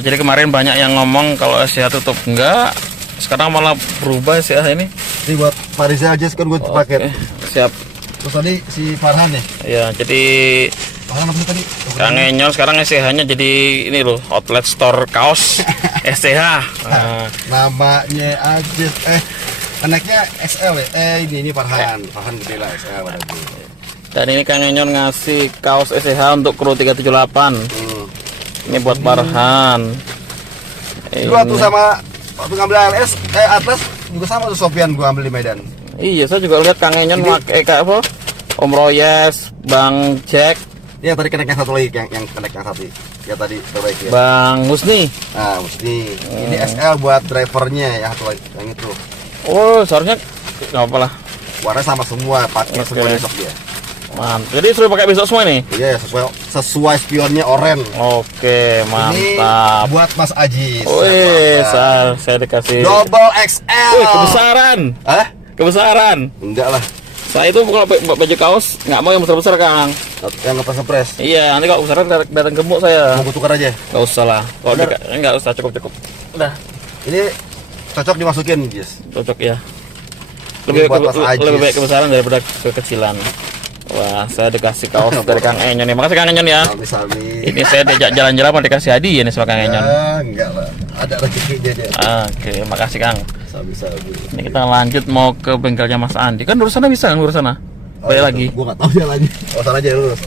Jadi kemarin banyak yang ngomong kalau SCH tutup, enggak. Sekarang malah berubah SCH ini. Ini buat Fariza aja kan gue pakai. Siap. Terus tadi si Farhan nih. Ya, jadi Farhan apa tadi? Kang Enyol sekarang SCH-nya jadi ini loh, outlet store kaos SCH. Nah, namanya aja anaknya XL ya. Ini Farhan. Farhan gede lah XL ada tuh. Dan ini Kang Enyol ngasih kaos SCH untuk kru 378. Ini buat Farhan. Gua tuh sama waktu ngambil ALS Atlas juga sama tuh Sofian gua ambil di Medan. Iya, saya juga lihat Kang Enyol pakai kayak apa? Om Royes, Bang Jack. Iya, tadi connect yang satu lagi yang connect yang satu. Ya tadi terbaik ya. Bang Husni. Nah, Husni. Ini SL buat drivernya yang satu lagi yang itu. Oh, seharusnya nggak apa lah. Warnanya sama semua, pakai semua besok dia. Mantap. Jadi sudah pakai besok semua nih? Iya, sesuai spionnya oranye. Oke, mantap. Ini buat Mas Ajis. Wih, saya dikasih double XL. Wih, kebesaran. Hah? Kebesaran. Enggak lah. Saya itu kalau baju kaos nggak mau yang besar-besar, Kang. Yang ngepres. Iya, nanti kalau besar datang gemuk saya. Mau tukar aja? Nggak usah lah. Kalau nggak usah, cukup. Udah. Ini cocok dimasukin, Jis. Cocok ya. Lebih baik kebesaran daripada kekecilan. Wah, saya dikasih kaos dari Kang Enyon nih. Makasih Kang Enyon ya. Sami. Ini saya diajak jalan-jalan mau dikasih hadiah nih sama Kang Enyon. Enggak lah. Ada rezekinya dia. Oke, makasih Kang. Sami. Ini kita lanjut mau ke bengkelnya Mas Andi. Kan lurus sana bisa, lurus sana. Balik lagi. Gua nggak tahu jalannya. Oh, sana aja lurus.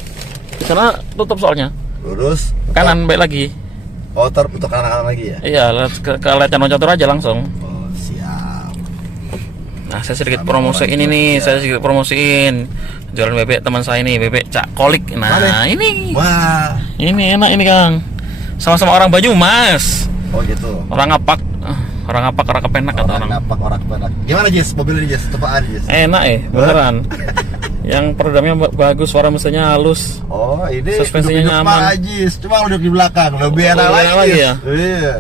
Di sana tutup soalnya. Lurus. Kanan balik lagi. Oh, untuk kanan lagi ya? Iya, ke Lecan Catur aja langsung. Oh, siap. Nah, saya sedikit promosiin ini nih, saya sedikit promosiin jualan bebek teman saya ini, bebek Cak Kolik. Nah, ini. Wah, ini enak ini, Kang. Sama-sama orang Banyumas. Oh, gitu. Orang Orang kepenak kata orang. Orang kepenak. Gimana, Jis? Mobilnya, Jis? Tepaan, Jis? Enak beneran. Yang peredamnya bagus, suara mesinnya halus. Oh, ini suspensinya nyaman. Jis. Cuma duduk di belakang, lebih enak lagi ya. Iya.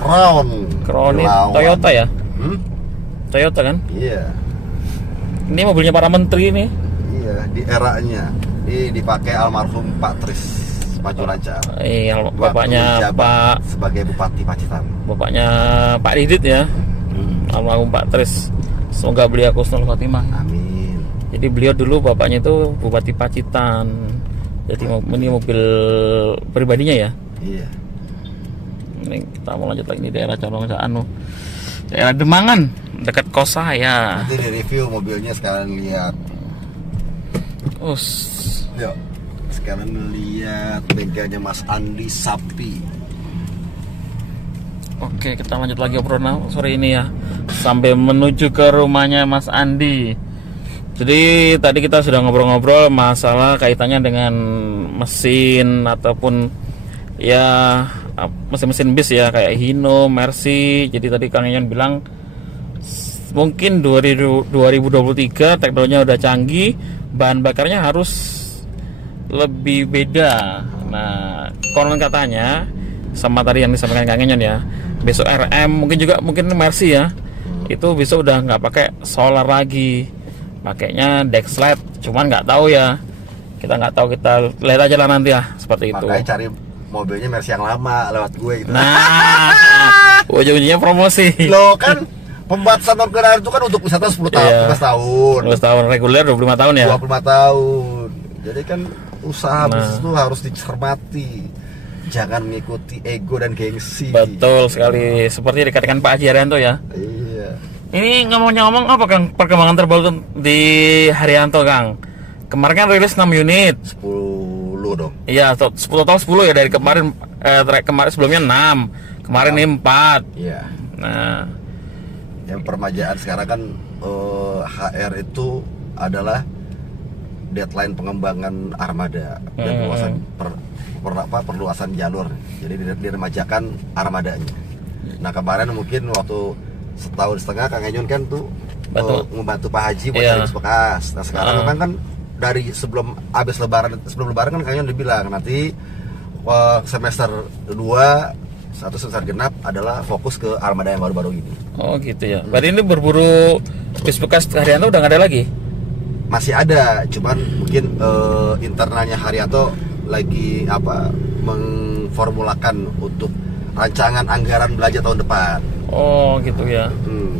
Crown ini Toyota ya? Toyota kan? Iya. Ini mobilnya para menteri nih. Iya, di eranya. Ini dipakai almarhum Pak Tris Maju Lancar. Iya, bapaknya Pak sebagai Bupati Pacitan. Bapaknya Pak Didit ya. Almarhum Pak Tris. Semoga beliau husnul khotimah. Amin. Jadi beliau dulu bapaknya itu Bupati Pacitan. Jadi ini mobil pribadinya ya. Iya. Ini kita mau lanjut lagi di daerah Condong daerah Demangan, dekat kos saya. Nanti di review mobilnya sekarang lihat. Yuk, sekarang lihat bengkelnya Mas Andi Sapi. Oke, kita lanjut lagi obrolan sore ini ya, sampai menuju ke rumahnya Mas Andi. Jadi tadi kita sudah ngobrol-ngobrol masalah kaitannya dengan mesin ataupun ya mesin-mesin bis ya, kayak Hino, Mercy. Jadi tadi Kang Enyon bilang mungkin 2023 teknologinya udah canggih, bahan bakarnya harus lebih beda. Nah, konon katanya sama tadi yang disampaikan Kang Enyon ya, besok RM mungkin Mercy ya, itu besok udah nggak pakai solar lagi, pakainya Dexlet. Cuman nggak tahu ya, kita nggak tahu, kita lihat aja lah nanti ya, seperti itu. Makanya cari mobilnya Mercy yang lama lewat gue gitu. Nah, ujung-ujungnya promosi. Lo kan pembatasan tahun kendaraan itu kan untuk wisata 10 tahun, iya. 15 tahun. 15 tahun reguler 25 tahun ya. 25 tahun. Jadi kan usaha bisnis itu harus dicermati. Jangan mengikuti ego dan gengsi. Betul sekali. Seperti dikatakan Pak Haji Haryanto ya. Iya. Ini ngomong-ngomong apa Kang perkembangan terbaru di Haryanto, Kang? Kemarin kan rilis 6 unit. 10 dong. Iya, total 10 ya dari kemarin. Kemarin sebelumnya 6. Kemarin ini 4. Iya. Nah, yang permajaan sekarang kan HR itu adalah deadline pengembangan armada dan perluasan jalur. Jadi diremajakan armadanya. Nah, kemarin mungkin waktu setahun setengah Kang Enyon kan tuh membantu Pak Haji buat cari bekas. Nah, sekarang memang kan dari sebelum lebaran kan Kang Enyon dibilang nanti semester 2 satu semester genap adalah fokus ke armada yang baru-baru ini. Oh gitu ya. Berarti ini berburu bis bekas Haryanto udah nggak ada lagi? Masih ada, cuman mungkin internalnya Haryanto lagi formulakan untuk rancangan anggaran belanja tahun depan. Oh gitu ya.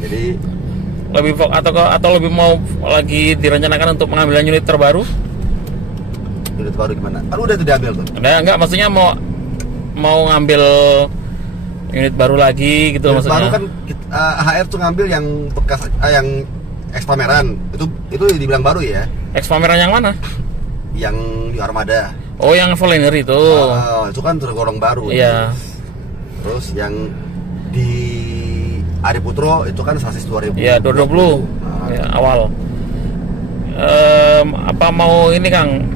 Jadi atau lebih mau lagi direncanakan untuk pengambilan unit terbaru? unit baru gimana? Kan udah itu diambil tuh. Enggak, maksudnya mau ngambil unit baru lagi gitu Unit maksudnya. baru kan HR tuh ngambil yang bekas yang eks pameran. Itu dibilang baru ya. Eks pameran yang mana? Yang di Armada. Oh, yang Volener itu. Itu kan tergolong baru. Iya. Terus yang di Ari Putro itu kan sasis 2020. Iya, 2020. Ya, awal. Apa mau ini Kang?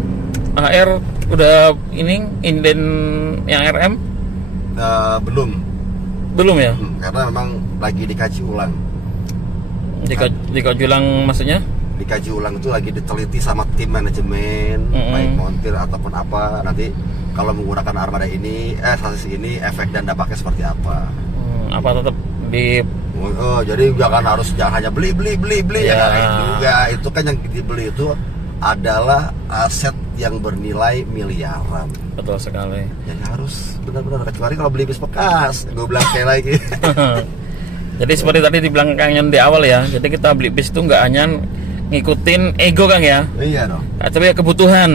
HR udah ini inden yang RM? Belum ya? Karena memang lagi dikaji ulang. Dikaji ulang maksudnya? Dikaji ulang itu lagi diteliti sama tim manajemen, baik montir ataupun apa. Nanti kalau menggunakan armada ini, sasis ini, efek dan dampaknya seperti apa? Apa tetap di? Jadi jangan hanya beli ya. Ya juga. Itu kan yang dibeli itu adalah aset yang bernilai miliaran. Betul sekali. Jadi harus benar-benar, kecuali kalau beli bis bekas. Gue bilang kayak lagi. Jadi seperti tadi dibilang Kang Yon di awal ya. Jadi kita beli bis itu nggak hanya ngikutin ego Kang ya. Iya dong. Tapi ya kebutuhan.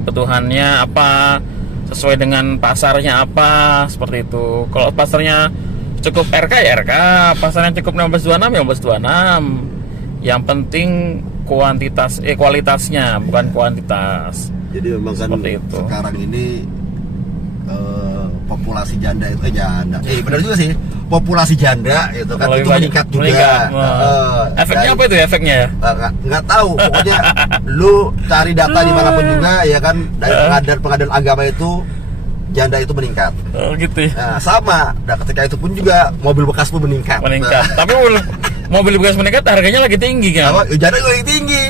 Kebutuhannya apa, sesuai dengan pasarnya apa, seperti itu. Kalau pasarnya cukup RK ya RK, pasarnya cukup 1526 ya 1526. Yang penting kualitasnya bukan kuantitas. Jadi memang kan sekarang ini populasi janda itu benar juga sih, populasi janda itu kan itu meningkat juga. Efeknya apa itu efeknya ya? Nggak tahu, pokoknya lu cari data dimanapun juga ya kan, dari pengadilan agama itu janda itu meningkat. Oh gitu ya. Nah, sama. Dan ketika itu pun juga mobil bekas pun meningkat. Tapi mobil bekas meningkat harganya lagi tinggi kan? Janda lagi tinggi.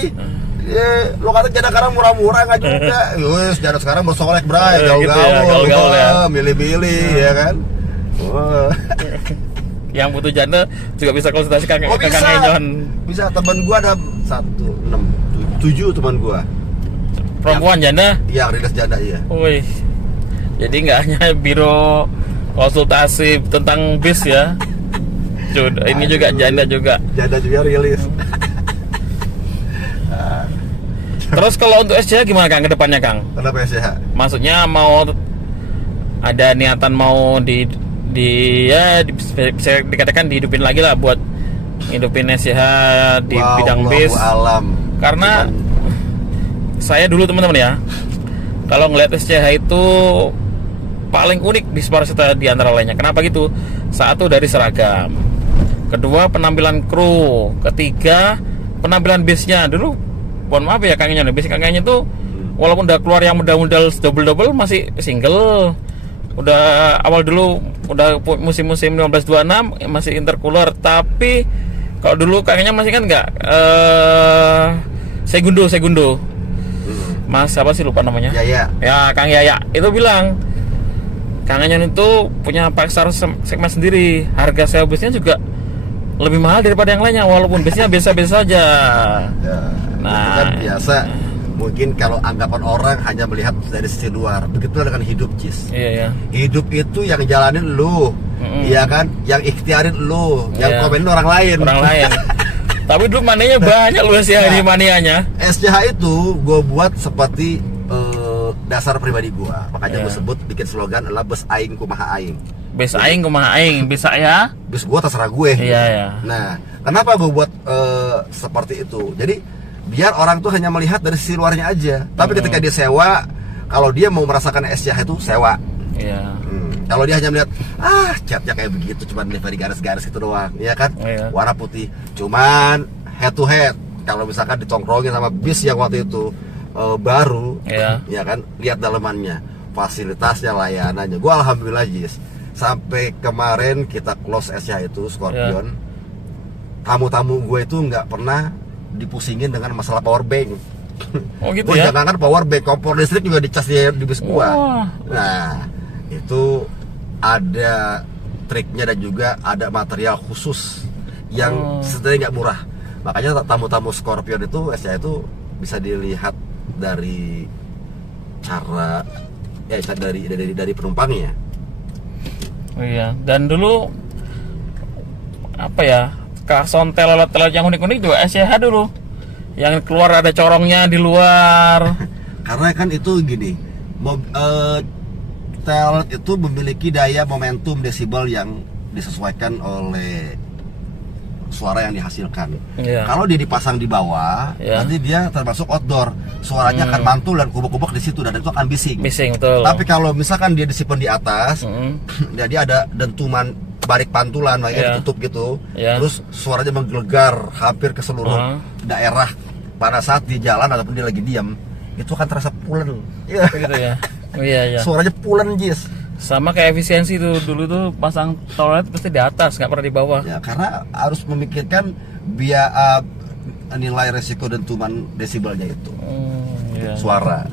Ya, lo kata janda sekarang murah-murah nggak juga. Yus, janda sekarang bersolek bray, gaul-gaul ya, milih-milih ya kan. Yang butuh janda juga bisa konsultasi Kang Ejon. Bisa, teman gua ada 7 teman gua. Perempuan janda? Iya, rilis janda iya. Wih. Jadi nggak hanya biro konsultasi tentang bis ya. Ini juga janda juga. Janda juga rilis. Terus kalau untuk SCH gimana Kang ke depannya Kang? Kenapa SCH? Maksudnya mau ada niatan mau bisa dikatakan dihidupin lagi lah buat hidupin SCH di bidang bis. Alam. Karena saya dulu teman-teman ya, kalau ngeliat SCH itu paling unik di pariwisata di antara lainnya. Kenapa gitu? Satu, dari seragam. Kedua, penampilan kru. Ketiga, penampilan bisnya. Dulu mohon maaf ya Kang Enyon, bis Kang Enyon tuh walaupun udah keluar yang modal-modal double masih single. Udah awal dulu udah musim-musim 1526 masih intercooler, tapi kalau dulu Kang Enyon masih kan enggak Segundo. Mas apa sih lupa namanya? Yaya. Ya, Kang Yaya itu bilang Kang Enyon itu punya pasar segmen sendiri. Harga sewa bisnya juga lebih mahal daripada yang lainnya walaupun bisnya biasa-biasa aja. Ya, nah, itu kan biasa. Mungkin kalau anggapan orang hanya melihat dari sisi luar. Begitu dengan hidup, Cis. Iya. Hidup itu yang jalanin lu. Iya kan? Yang ikhtiarin lu, yang komenin orang lain. Tapi dulu manianya banyak lu SCH di manianya. SCH itu gue buat seperti dasar pribadi gue. Makanya gue sebut bikin slogan adalah bes aing kumaha aing. Bes aing kumaha aing, bisa ya? Bes gue terserah gue. Iya. Nah, kenapa gue buat seperti itu? Jadi biar orang tuh hanya melihat dari sisi luarnya aja. Tapi ketika dia sewa, kalau dia mau merasakan SCH itu sewa. Iya. Kalau dia hanya melihat catnya kayak begitu, cuman di garis-garis gitu doang, ya kan? Warna putih, cuman head to head. Kalau misalkan ditongkrongin sama bis yang waktu itu baru, ya kan? Lihat dalamannya, fasilitasnya, layanannya. Gue alhamdulillah Jis, sampai kemarin kita close SCH itu Scorpion, tamu-tamu gue itu nggak pernah dipusingin dengan masalah power bank. Oh gitu ya? Jangan power bank, kompor listrik juga dicas di bis gue. Nah, itu ada triknya dan juga ada material khusus yang sebenarnya nggak murah. Makanya tamu-tamu Scorpion itu SCH itu bisa dilihat dari cara ya dari penumpangnya. Oh iya, dan dulu apa ya, klakson telolet yang unik-unik juga SCH dulu, yang keluar ada corongnya di luar. Karena kan itu gini, telolet itu memiliki daya momentum desibel yang disesuaikan oleh suara yang dihasilkan. Kalau dia dipasang di bawah, nanti dia termasuk outdoor, suaranya akan mantul dan kubuk-kubuk di situ dan itu akan bising. Betul. Tapi kalau misalkan dia disimpan di atas, jadi ada dentuman barik pantulan, makanya ditutup gitu, terus suaranya menggelegar hampir ke seluruh daerah pada saat di jalan ataupun dia lagi diam, itu akan terasa pulen. Gitu ya. Oh iya. Suaranya pulen, Jis. Sama kayak efisiensi tuh, dulu tuh pasang toilet pasti di atas, nggak pernah di bawah. Ya, karena harus memikirkan nilai resiko dentuman desibelnya itu. Suara.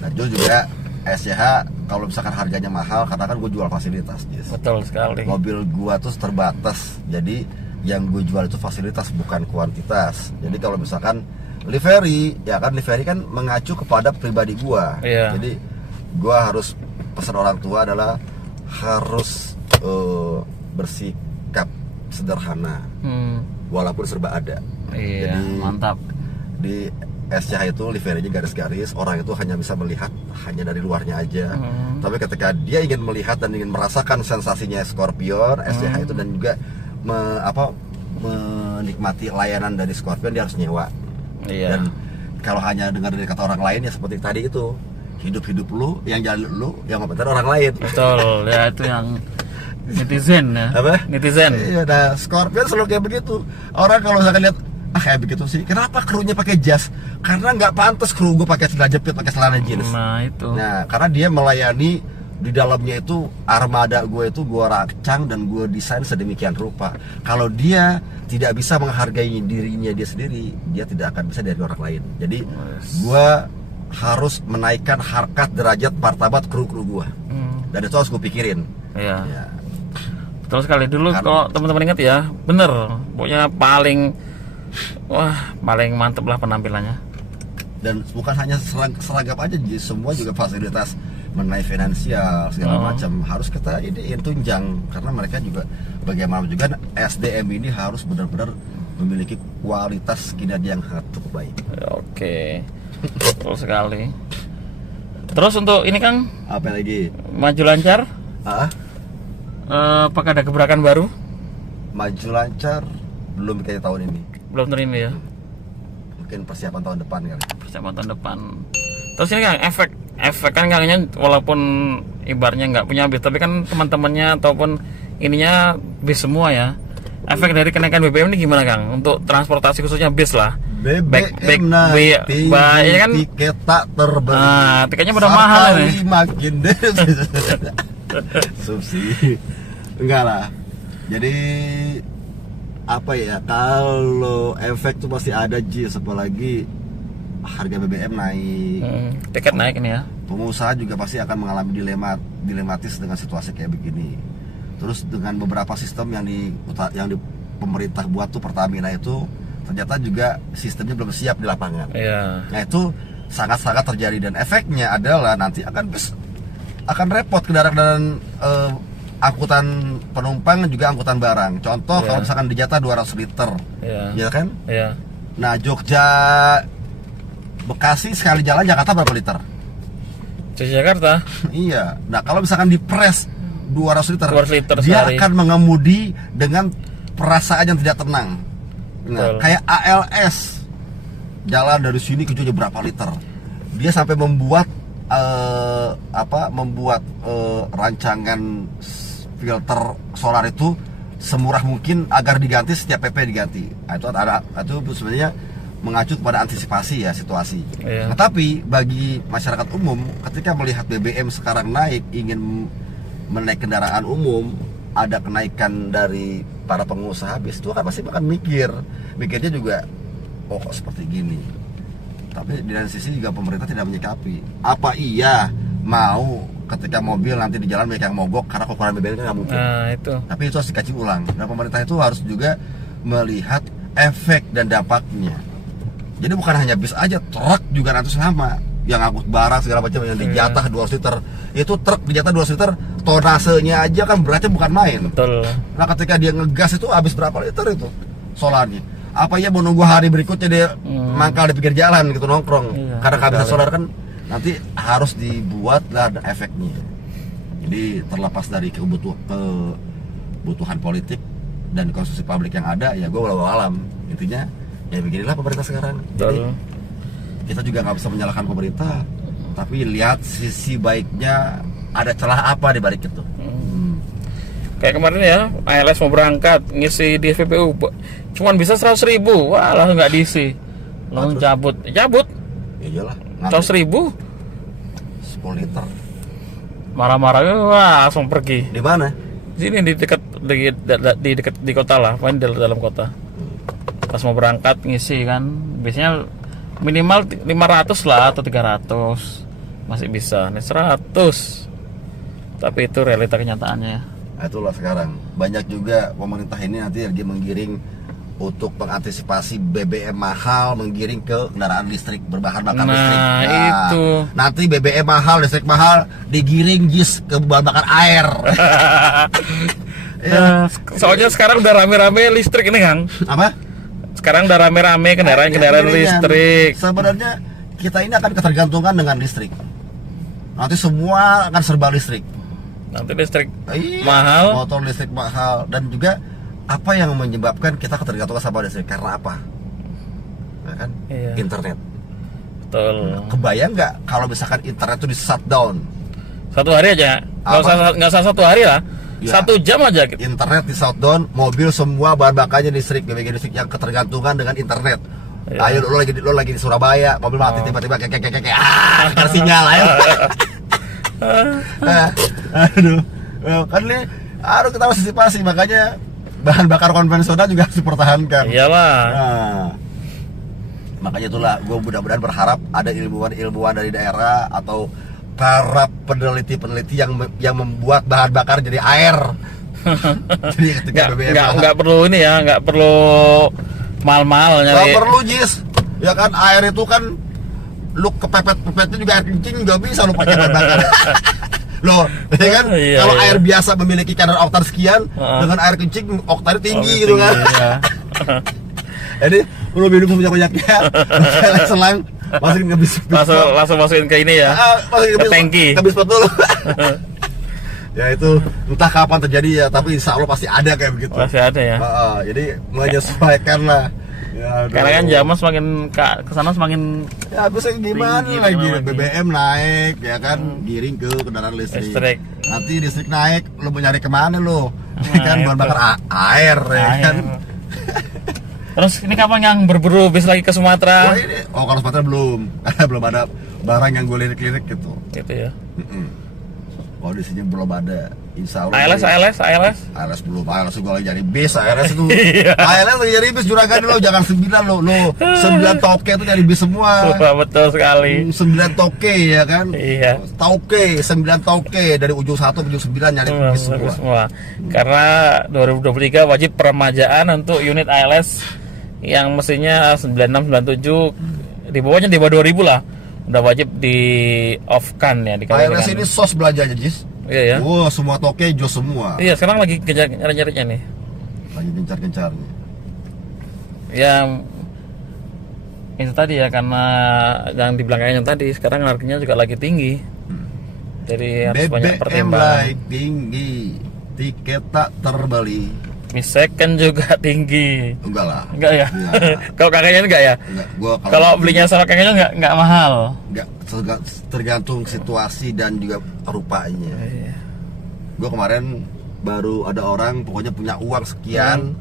Nah, itu juga SCH kalau misalkan harganya mahal, katakan gue jual fasilitas, Jis. Betul sekali. Mobil gua tuh terbatas, jadi yang gue jual itu fasilitas bukan kuantitas. Jadi kalau misalkan livery, ya kan livery kan mengacu kepada pribadi gua. Jadi gua harus pesan orang tua adalah harus bersikap sederhana, walaupun serba ada. Jadi mantap. Di SCH itu liverynya garis-garis, orang itu hanya bisa melihat hanya dari luarnya aja. Tapi ketika dia ingin melihat dan ingin merasakan sensasinya Scorpion SCH itu dan juga menikmati layanan dari Scorpion, dia harus nyewa. Dan kalau hanya dengar dari kata orang lain, ya seperti tadi itu, hidup lu, yang jalan lu, yang komentar orang lain. Betul, ya itu yang netizen ya. Apa? Netizen. Iya, nah Scorpion selalu kayak begitu. Orang kalau misalkan lihat, kayak begitu sih, kenapa krunya pakai jas? Karena nggak pantas kru gue pakai celana jepit, pakai celana jeans. Nah itu. Nah, karena dia melayani di dalamnya itu armada gue itu gue rancang dan gue desain sedemikian rupa. Kalau dia tidak bisa menghargai dirinya dia sendiri, dia tidak akan bisa dari orang lain. Jadi gue harus menaikkan harkat derajat martabat kru-kru gua. Dan itu harus gue pikirin. Iya. Betul sekali. Dulu kalau teman-teman ingat ya, bener, pokoknya paling mantep lah penampilannya. Dan bukan hanya seragam aja, semua juga fasilitas mengenai finansial segala macam harus kita tunjang, karena mereka juga bagaimana juga SDM ini harus benar-benar memiliki kualitas kinerja yang cukup baik. Oke. Betul sekali. Terus untuk ini Kang, apa lagi? Maju lancar? Apakah ada gebrakan baru? Maju lancar belum kayaknya tahun ini. Belum tahun ini ya? Mungkin persiapan tahun depan kali. Persiapan tahun depan. Terus ini Kang, efek kan Kangnya walaupun ibarnya nggak punya bis, tapi kan teman-temannya ataupun ininya bis semua ya. Efek dari kenaikan BBM ini gimana Kang? Untuk transportasi khususnya bis lah. BBM naik tinggi, kan? Tiket tak terbeli. Nah, tiketnya udah mahal nih. Makin subsidi. Enggak lah. Jadi apa ya? Kalau efek tuh pasti ada, Jis, apalagi harga BBM naik. Tiket naik ini ya. Pengusaha juga pasti akan mengalami dilematis dengan situasi kayak begini. Terus dengan beberapa sistem yang di pemerintah buat tuh, Pertamina itu ternyata juga sistemnya belum siap di lapangan. Nah itu sangat-sangat terjadi, dan efeknya adalah nanti akan repot kendaraan angkutan penumpang juga angkutan barang. Contoh kalau misalkan dijatah 200 liter, ya kan? Nah Jogja Bekasi sekali jalan Jakarta berapa liter? Jakarta. Iya. Nah kalau misalkan dipres 200 liter, dia sekali akan mengemudi dengan perasaan yang tidak tenang. Nah, kayak ALS jalan dari sini ke Jogja berapa liter, dia sampai membuat rancangan filter solar itu semurah mungkin agar diganti setiap PP diganti. Nah, itu sebenarnya mengacu kepada antisipasi ya situasi. Nah, tapi bagi masyarakat umum ketika melihat BBM sekarang naik, ingin menaik kendaraan umum, ada kenaikan dari para pengusaha bis, itu kan pasti akan mikirnya juga kok seperti gini. Tapi di lain sisi juga pemerintah tidak menyikapi. Apa iya mau ketika mobil nanti di jalan banyak yang mogok karena kekurangan BBM? Kan nggak mungkin. Itu. Tapi itu harus dikaji ulang. Dan pemerintah itu harus juga melihat efek dan dampaknya. Jadi bukan hanya bis aja, truk juga nanti sama. yang angkut barang segala macam yang dijatah 200 liter. Itu truk dijatah 200 liter, tonasenya aja kan beratnya bukan main. Betul. Nah ketika dia ngegas itu habis berapa liter itu solarnya? Apa ya mau nunggu hari berikutnya dia mangkal di pinggir jalan gitu nongkrong? Karena kehabisan solar kan nanti harus dibuat lah ada efeknya. Jadi terlepas dari kebutuhan politik dan konsumsi publik yang ada, ya gue walau alam intinya ya beginilah pemerintah sekarang. Jadi kita juga nggak bisa menyalahkan pemerintah, tapi lihat sisi baiknya, ada celah apa di balik itu. Kayak kemarin ya, ALS mau berangkat ngisi di SPBU, cuman bisa 100.000, wah langsung nggak diisi, langsung cabut. Ya iyalah. 100.000, 10 liter. Marah-marahnya, wah langsung pergi. Di mana? Sini di dekat di kota lah, paling dalam kota. Pas mau berangkat ngisi kan, biasanya minimal 500 lah atau 300 masih bisa. Nih 100. Tapi itu realita kenyataannya. Nah, itulah sekarang banyak juga pemerintah ini nanti lagi menggiring untuk mengantisipasi BBM mahal, menggiring ke kendaraan listrik berbahan bakar listrik. Nah, itu nanti BBM mahal, listrik mahal, digiring jis ke bahan bakar air. Ya. Soalnya sekarang udah rame-rame listrik ini Kang. Apa? Sekarang udah rame-rame kendaraan listrik. Sebenarnya kita ini akan ketergantungan dengan listrik. Nanti semua akan serba listrik. Nanti listrik mahal, motor listrik mahal, dan juga apa yang menyebabkan kita ketergantungan sama listrik karena apa? Nah, kan? Iya. Internet. Betul. Kebayang nggak kalau misalkan internet itu di shutdown? Satu hari aja, nggak usah 1 hari lah, ya. 1 jam aja. Internet di shutdown, mobil semua bahan bakarnya listrik, BBM listrik yang ketergantungan dengan internet. Ya. Ayo lo lagi di Surabaya, mobil mati tiba-tiba kayak ada sinyal ayo. Aduh, kan nih harus kita antisipasi, makanya bahan bakar konvensional juga harus dipertahankan. Iyalah. Nah, makanya itulah gue mudah-mudahan berharap ada ilmuwan dari daerah atau para peneliti yang membuat bahan bakar jadi air. Jadi ketika BBM nggak perlu ini ya, nggak perlu mal-mal nyari. Nggak perlu jis, ya kan air itu kan lu kepepet-pepetnya juga air kencing juga bisa lu pakai bahan bakar. Loh, ya kan? Iya, kalau iya. air biasa memiliki kadar oktan sekian, dengan air kencing oktannya tinggi gitu kan. Iya. Jadi lu minum banyak-banyaknya, selang masukin ke bis. Langsung masukin ke ini ya. Ke tangki. Ke bis betul. Ya itu entah kapan terjadi ya, tapi insya Allah pasti ada kayak begitu. Pasti ada ya. Jadi menyesuaikan lah. Ya, karena kan zaman semakin kesana semakin ya bisa gimana tinggi, lagi BBM naik ya kan, giring ke kendaraan listrik. Nanti listrik naik, lu mau nyari kemana lu? Kan bahan bakar air ya kan. Terus ini kapan yang berburu bis lagi ke Sumatera? Kalau Sumatera belum, karena belum ada barang yang gue lirik-lirik gitu. Gitu ya. Kondisinya belum ada. Insya Allah. ALS belum. ALS gue lagi jadi bis. ALS itu. ALS lagi jadi bis juragan lo, jangan 9 lo. 9 toke itu jadi bis semua. Betul sekali. 9 toke ya kan. Iya. 9 toke dari ujung 1 ke ujung 9 nyari bis semua. Karena 2023 wajib peremajaan untuk unit ALS yang mestinya 96 97 di bawahnya di bawah 2000 lah. Udah wajib di off kan ya di ALS ini sos belanjanya Jis. Iya ya. Wow, semua toke jos semua. Iya, sekarang lagi nyari-nyarinya nih. Lagi gencar-gencarnya. Ya itu tadi ya, karena yang di belakangnya tadi sekarang harganya juga lagi tinggi. Jadi harus banyak pertimbangan. BBM tinggi, tiket tak terbeli. Second juga tinggi. Enggak lah. Enggak ya? Kalau kakaknya enggak ya? Enggak. Kalau belinya sama kakaknya enggak mahal. Enggak, tergantung situasi dan juga rupanya. Iya. Gue kemarin baru ada orang pokoknya punya uang sekian,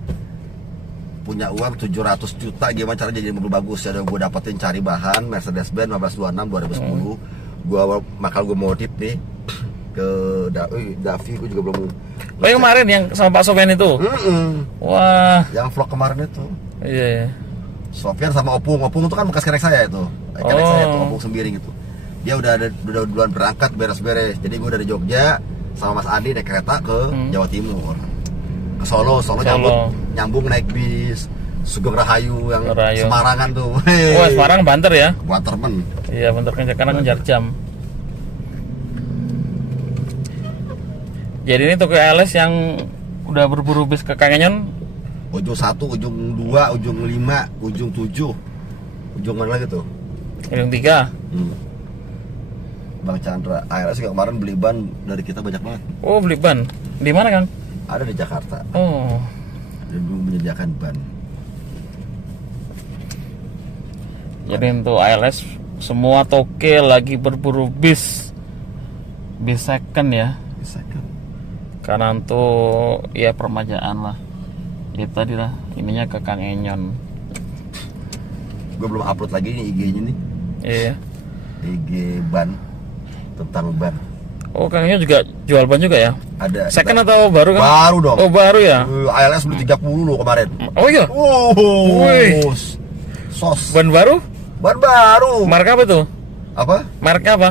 punya uang 700 juta, gimana caranya jadi mobil bagus ya? Gue dapetin cari bahan Mercedes-Benz 1526 2010. Gue modif nih ke Davi, gue juga belum. Oh yang kemarin yang sama Pak Sofyan itu? Wah. Yang vlog kemarin itu. Iya. Sofyan sama Opung itu kan bekas kerek saya itu. Kerek saya itu Opung Sembiring itu. Dia udah duluan berangkat beres-beres. Jadi gue dari Jogja sama Mas Andi naik kereta ke Jawa Timur. Ke Solo nyambung naik bis. Sugeng Rahayu yang Rahayu. Semarangan tuh. Wah, Semarang banter ya. Waterman. Iya, banter kan karena ngejar jam. Jadi ini toko ALS yang udah berburu bis ke Kangenyon. Ujung 1, ujung 2, ujung 5, ujung 7. Ujung mana lagi tuh? Ujung 3. Bang Chandra, ALS kemarin beli ban dari kita banyak banget. Oh, beli ban. Di mana, Kang? Ada di Jakarta. Oh. Dan dulu menyediakan ban. Jadi untuk ALS semua toke lagi berburu bis second ya. Bisa kan? Karena untuk ya permajaan lah. Itu tadi lah ininya ke Kang Enyon. Gue belum upload lagi nih IG-nya nih. Iya. IG ban, tentang ban. Oh, Kang Enyon juga jual ban juga ya? Ada. Second atau baru kan? Baru dong. Oh, baru ya? ALS beli 30 loh kemarin. Oh iya. Wih. Sos. Ban baru? Ban baru. Merek apa tuh? Apa? Mereknya apa?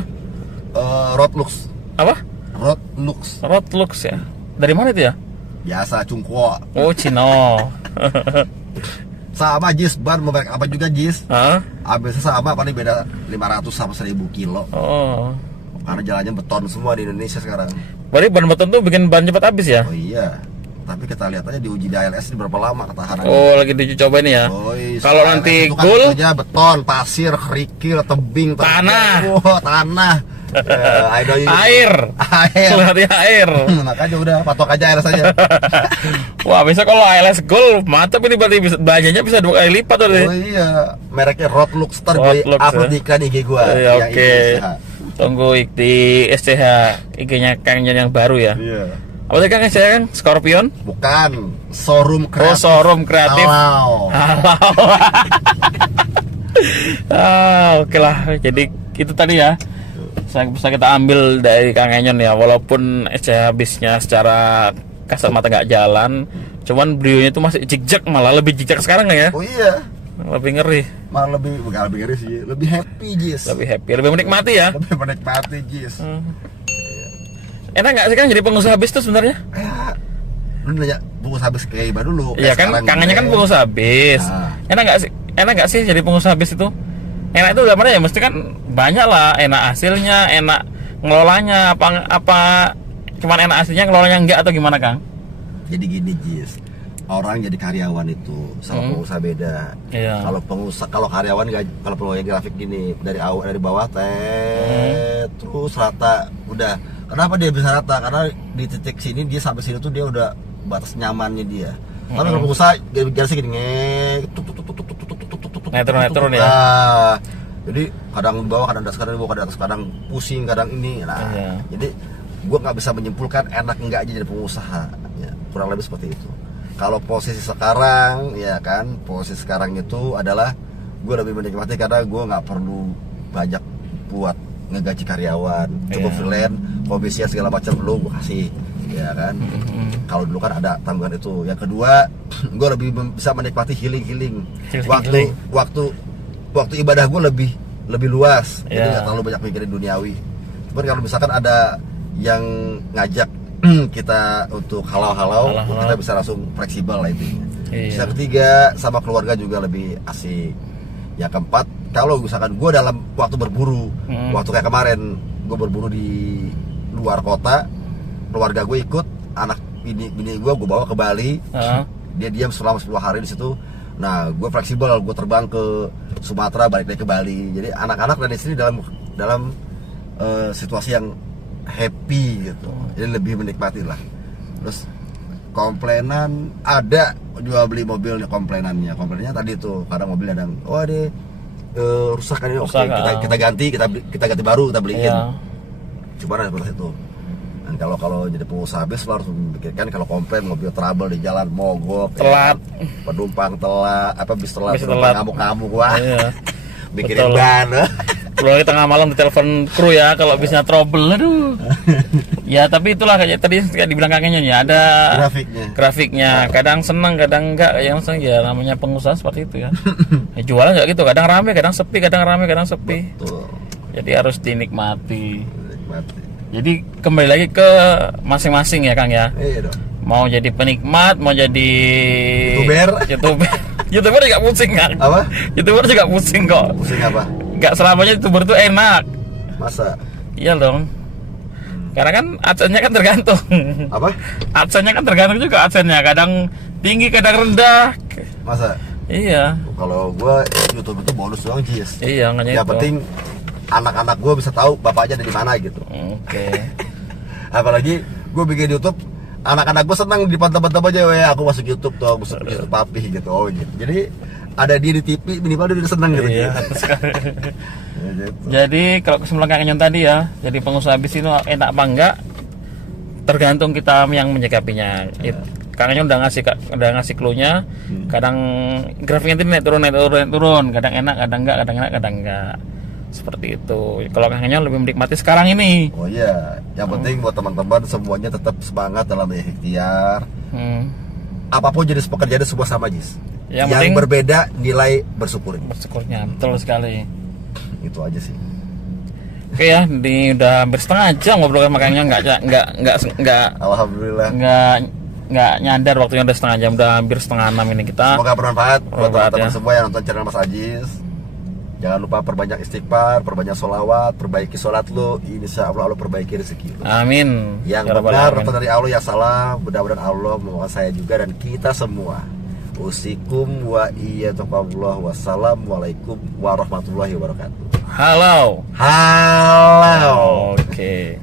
Roadlux. Apa? Roadlux. Roadlux ya. Dari mana itu ya? Biasa Cungko. Oh, Cino. Sama Jis, ban merek apa juga Jis. Hah? Habisnya sama, paling beda 500 sama 1000 kilo. Oh. Karena jalannya beton semua di Indonesia sekarang. Berarti ban beton tuh bikin ban cepat habis ya? Oh iya. Tapi kita lihat aja di uji di ALS ini berapa lama ketahanannya. Oh, lagi diuji coba ini ya. Kalau nanti goal aja beton, pasir, kerikil, tebing, tanah. Oh, tanah. Air. Berarti air. Makanya udah patok aja ALS aja. Wah, bisa kalau ALS Gold mantap ini, berarti bisa banyaknya bisa 2 kali lipat tuh. Oh iya, mereknya Roadlux, ntar gue upload di iklan IG gue. Iya, oke. Tunggu di SCH IG-nya Kang Enyon yang baru ya. Iya. Apa tadi Kang SCH Kang? Scorpion? Bukan, showroom kreatif. Oh, showroom kreatif. Halau. Oke lah. Jadi itu tadi ya. Bisa kita ambil dari Kang Enyon ya. Walaupun SCH bisnya secara kasat mata nggak jalan, cuman beliaunya itu masih jijak, malah lebih jijak sekarang ya. Oh iya. Lebih ngeri. Malah bukan lebih ngeri sih, lebih happy Jis. Lebih happy, lebih menikmati ya. Lebih menikmati Jis. Enak nggak sih Kang jadi pengusaha bis tuh sebenarnya? Lu nanya pengusaha bis kayak Iba dulu. Iya kan, Kangennya kan pengusaha bis. Enak nggak sih? Enak nggak sih jadi pengusaha bis itu? Enak itu gimana ya? Mesti kan banyak lah. Enak hasilnya, enak ngelolanya. Apa cuman enak hasilnya, ngelolanya enggak atau gimana Kang? Jadi gini Jis, orang jadi karyawan itu sama pengusaha beda. Iya. Kalau karyawan kalau pegawai grafik gini dari bawah terus rata udah. Kenapa dia bisa rata? Karena di titik sini dia sampai sini tuh dia udah batas nyamannya dia. Tapi kalau pengusaha biasa gini Netron ya. Jadi kadang di bawah, kadang di atas, kadang di bawah, kadang di atas, kadang pusing, kadang ini. Nah, jadi gua nggak bisa menyimpulkan enak enggak aja jadi pengusaha. Ya, kurang lebih seperti itu. Kalau posisi sekarang, ya kan, posisi sekarang itu adalah gue lebih menikmati karena gue nggak perlu banyak buat ngegaji karyawan, cukup freelance, komisinya segala macam lu gue kasih, ya kan. Kalau dulu kan ada tanggungan itu. Yang kedua, gue lebih bisa menikmati healing. Waktu ibadah gue lebih luas, jadi nggak terlalu banyak mikirin duniawi. Cuman kalau misalkan ada yang ngajak kita untuk halau-halau, kita bisa langsung fleksibel lah intinya. Yang ketiga, sama keluarga juga lebih asik. Yang keempat, kalau misalkan gue dalam waktu berburu, waktu kayak kemarin gue berburu di luar kota, keluarga gue ikut, anak bini gue bawa ke Bali, dia diam selama 10 hari di situ. Nah, gue fleksibel, gue terbang ke Sumatera, balik lagi ke Bali. Jadi anak-anak dan istri dalam situasi yang happy gitu, jadi lebih menikmati lah. Terus komplainan ada, jual beli mobil nih komplainannya tadi tuh kadang mobil ada rusak kan ini, oke, kita ganti baru, kita beliin. Cuma ada seperti itu. Dan kalau jadi pengusaha bis lo harus memikirkan kalau komplain mobil trouble di jalan, mogok, telat, penumpang telat, bis telat, ngamuk-ngamuk gua. Mikirin ban. Kalau tengah malam ditelepon kru ya kalau bisnya trouble, aduh. Ya tapi itulah kayak tadi kayak dibilang kakeknya ya, ada grafiknya. Kadang senang, kadang enggak, yang senang ya namanya pengusaha seperti itu ya. Jualan enggak gitu, kadang rame, kadang sepi, kadang rame, kadang sepi. Betul. Jadi harus dinikmati. Jadi kembali lagi ke masing-masing ya Kang ya. Iya dong. Mau jadi penikmat, mau jadi YouTuber. YouTuber juga pusing kan? Apa? YouTuber juga pusing kok. Pusing apa? Gak selamanya YouTuber tuh enak. Masa? Iya dong. Karena kan adsense-nya kan tergantung. Apa? Adsense-nya kan tergantung juga adsense-nya. Kadang tinggi, kadang rendah. Masa? Iya. Kalau gua YouTube itu bonus doang, Jis. Iya, makanya Yang itu. penting anak-anak gua bisa tahu bapaknya dari mana gitu. Oke. Apalagi gua bikin YouTube, anak-anak gua senang di teman-teman aja, weh aku masuk YouTube tuh, aku masuk YouTube papi gitu. Oh gitu. Jadi ada dia di TV, minimal dia udah seneng gitu. Iya. Ya, gitu. Jadi kalau kesimpulan Kang Enyon tadi ya, jadi pengusaha bisnis itu enak apa enggak tergantung kita yang menyikapinya. Kang Enyon udah ngasih clue-nya. Kadang grafiknya itu naik turun, kadang enak, kadang enggak. Seperti itu. Kalau Kang Enyon lebih menikmati sekarang ini. Oh iya, yang penting buat teman-teman semuanya tetap semangat dalam ikhtiar. Apapun jenis pekerjaan semua sama, Jis. Yang Yang penting berbeda nilai bersyukur. bersyukurnya, betul sekali. Itu aja sih. Oke ya, ini udah hampir setengah jam ngobrol sama Kang Enyon, nggak Alhamdulillah. nggak nyadar waktunya udah setengah jam, udah hampir setengah 6 ini kita. Semoga bermanfaat buat Bermanfaat, teman-teman ya. semua yang nonton channel Mas Ajis. Jangan lupa perbanyak istighfar, perbanyak sholawat, perbaiki sholat lo. Insya Allah Allah perbaiki rezeki lo. Amin. Yang Ya Rabbal benar Alamin. dari Allah, yang salah mudah-mudahan Allah memohon saya juga dan kita semua. Usikum wa iyyakumullah. Wassalamualaikum warahmatullahi wabarakatuh. Halo. Halo. Oke.